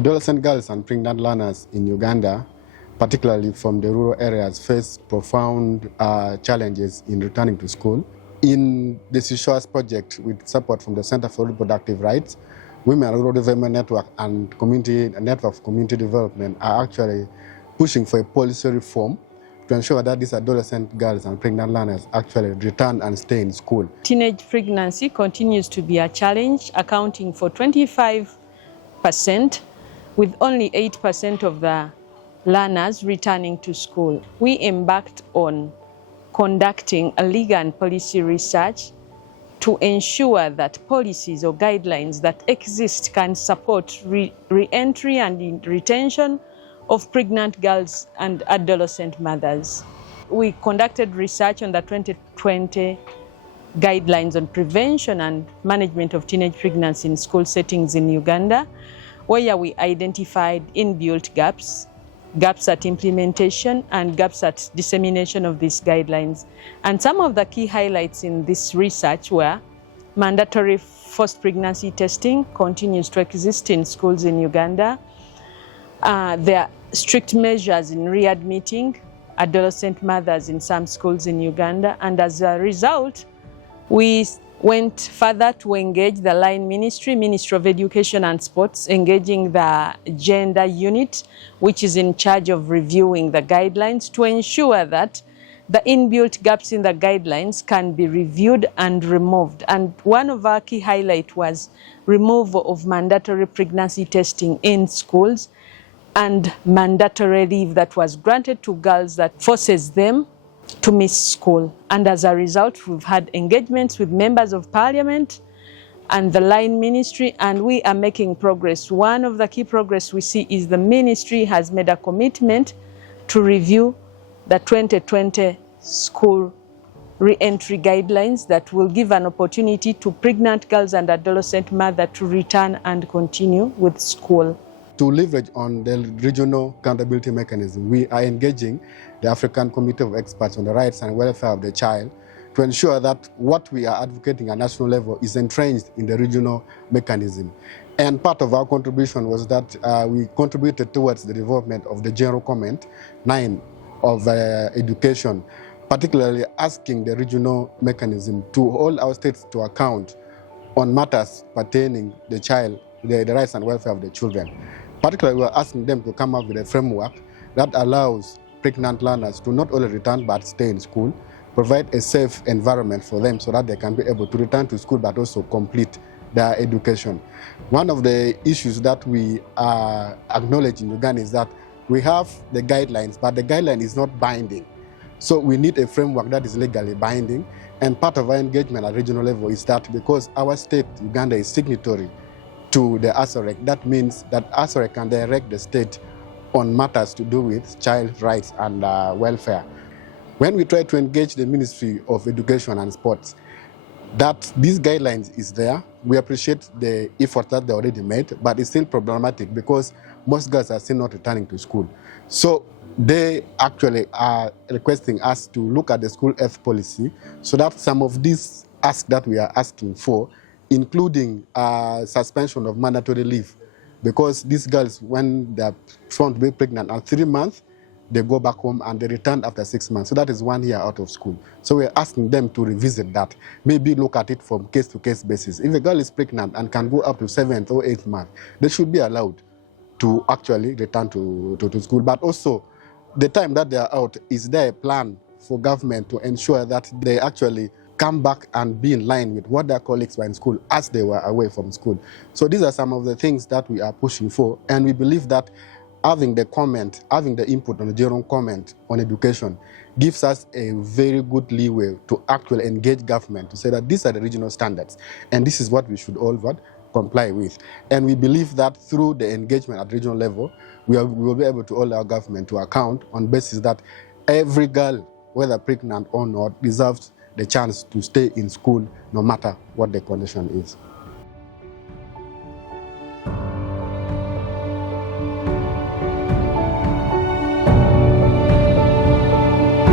Adolescent girls and pregnant learners in Uganda, particularly from the rural areas, face profound challenges in returning to school. In the SHE SOARS project, with support from the Center for Reproductive Rights, Women Rural Development Network and Community Network of Community Development are actually pushing for a policy reform to ensure that these adolescent girls and pregnant learners actually return and stay in school. Teenage pregnancy continues to be a challenge, accounting for 25%, with only 8% of the learners returning to school. We embarked on conducting a legal and policy research to ensure that policies or guidelines that exist can support re-entry and retention of pregnant girls and adolescent mothers. We conducted research on the 2020 guidelines on prevention and management of teenage pregnancy in school settings in Uganda, where we identified inbuilt gaps at implementation and gaps at dissemination of these guidelines. And some of the key highlights in this research were mandatory forced pregnancy testing continues to exist in schools in Uganda. There are strict measures in readmitting adolescent mothers in some schools in Uganda, and as a result, we went further to engage the line Ministry of Education and Sports, engaging the gender unit, which is in charge of reviewing the guidelines to ensure that the inbuilt gaps in the guidelines can be reviewed and removed. And one of our key highlights was removal of mandatory pregnancy testing in schools and mandatory leave that was granted to girls that forces them to miss school. And as a result, we've had engagements with members of parliament and the line ministry, and we are making progress. One of the key progress we see is the ministry has made a commitment to review the 2020 school re-entry guidelines that will give an opportunity to pregnant girls and adolescent mothers to return and continue with school. To leverage on the regional accountability mechanism, we are engaging the African Committee of Experts on the Rights and Welfare of the Child to ensure that what we are advocating at national level is entrenched in the regional mechanism. And part of our contribution was that we contributed towards the development of the General Comment 9 of education, particularly asking the regional mechanism to hold our states to account on matters pertaining the child, the rights and welfare of the children. Particularly, we are asking them to come up with a framework that allows pregnant learners to not only return but stay in school, provide a safe environment for them so that they can be able to return to school but also complete their education. One of the issues that we acknowledge in Uganda is that we have the guidelines, but the guideline is not binding. So we need a framework that is legally binding, and part of our engagement at regional level is that because our state, Uganda, is signatory to the SHE, that means that SHE can direct the state on matters to do with child rights and welfare. When we try to engage the Ministry of Education and Sports, that these guidelines is there, we appreciate the effort that they already made, but it's still problematic because most girls are still not returning to school. So they actually are requesting us to look at the school health policy so that some of these asks that we are asking for, including suspension of mandatory leave, because these girls, when they're found to be pregnant at 3 months, they go back home and they return after 6 months. So that is 1 year out of school. So we're asking them to revisit that, maybe look at it from case-to-case basis. If a girl is pregnant and can go up to 7th or 8th month, they should be allowed to actually return to school. But also, the time that they are out, is there a plan for government to ensure that they actually come back and be in line with what their colleagues were in school as they were away from school? So these are some of the things that we are pushing for, and we believe that having the input on the general comment on education gives us a very good leeway to actually engage government to say that these are the regional standards and this is what we should all comply with. And we believe that through the engagement at regional level, we will be able to hold our government to account on basis that every girl, whether pregnant or not, deserves the chance to stay in school no matter what the condition is.